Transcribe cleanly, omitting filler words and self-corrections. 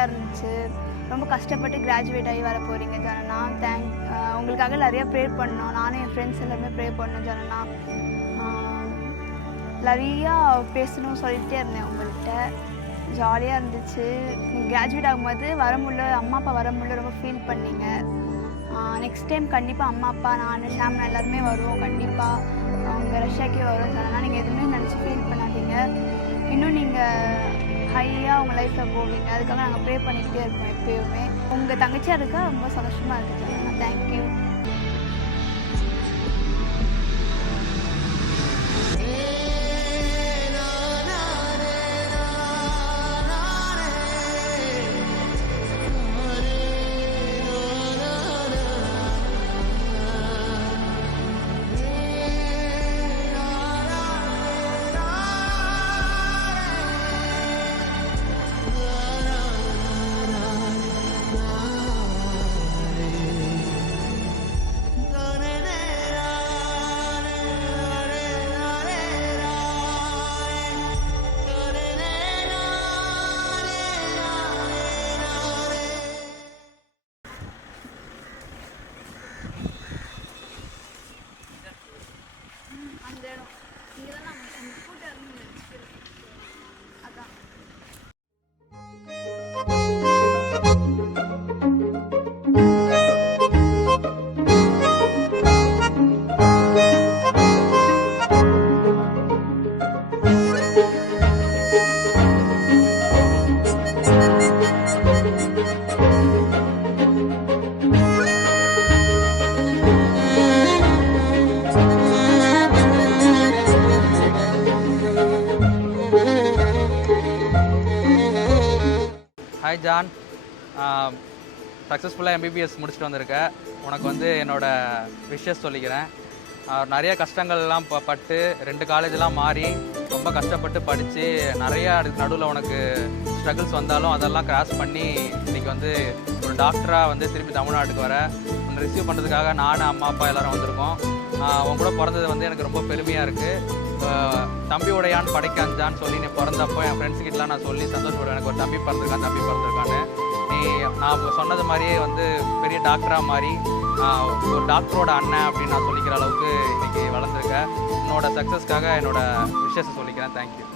ஜாலியாக இருந்துச்சு. ரொம்ப கஷ்டப்பட்டு கிராஜுவேட் ஆகி வர போகிறீங்க ஜனனா. உங்களுக்காக நிறைய ப்ரேயர் பண்ணோம். நானும் என் ஃப்ரெண்ட்ஸ் எல்லாமே ப்ரேயர் பண்ணோம் ஜனனா. நிறையா பேசணும்னு சொல்லிகிட்டே இருந்தேன் உங்கள்கிட்ட. ஜாலியாக இருந்துச்சு. நீங்கள் கிராஜுவேட் ஆகும்போது வர முடியல, அம்மா அப்பா வர முடியல, ரொம்ப ஃபீல் பண்ணீங்க. நெக்ஸ்ட் டைம் கண்டிப்பாக அம்மா அப்பா நான் ஷாம்னா எல்லாருமே வருவோம். கண்டிப்பாக அவங்க ரஷ்யாக்கே வரும் ஜனனா. நீங்கள் எதுவுமே நினச்சி ஃபீல் பண்ணாதீங்க. இன்னும் நீங்கள் ஹையாக உங்கள் லைஃப்பில் போவீங்க. அதுக்காக நாங்கள் ப்ரே பண்ணிக்கிட்டே இருப்போம் எப்போயுமே. உங்கள் தங்கச்சியாக இருக்கா ரொம்ப சந்தோஷமாக இருக்குது ஜனனா. தேங்க்யூ. அந்த இடம் இங்கே தான் நம்ம கூட்டம் இருந்து அதான். ஹாய் ஜான், சக்ஸஸ்ஃபுல்லாக MBBS முடிச்சுட்டு வந்திருக்கேன். உனக்கு வந்து என்னோடய விஷஸ் சொல்லிக்கிறேன். நிறைய கஷ்டங்கள்லாம் பட்டு 2 காலேஜெலாம் மாறி ரொம்ப கஷ்டப்பட்டு படித்து நிறையா அதுக்கு நடுவில் உனக்கு ஸ்ட்ரகிள்ஸ் வந்தாலும் அதெல்லாம் கிராஸ் பண்ணி இன்றைக்கி வந்து ஒரு டாக்டராக வந்து திருப்பி தமிழ்நாட்டுக்கு வர உன்னை ரிசீவ் பண்ணுறதுக்காக நான் அம்மா அப்பா எல்லோரும் வந்திருக்கோம். உன் கூட பிறந்தது வந்து எனக்கு ரொம்ப பெருமையாக இருக்குது. தம்பி உடையான்னு படைக்காஞ்சான்னு சொல்லி நீ பிறந்தப்போ என் ஃப்ரெண்ட்ஸுக்கிட்டலாம் நான் சொல்லி சந்தோஷப்படுவேன். எனக்கு ஒரு தம்பி பிறந்திருக்கான்னு. நான் சொன்னது மாதிரியே வந்து பெரிய டாக்டராக மாறி ஒரு டாக்டரோட அண்ணன் அப்படின்னு நான் சொல்லிக்கிற அளவுக்கு இன்றைக்கி வளர்ந்துருக்கேன். என்னோடய சக்ஸஸ்க்காக என்னோடய விஷயத்தை சொல்லிக்கிறேன். தேங்க்யூ.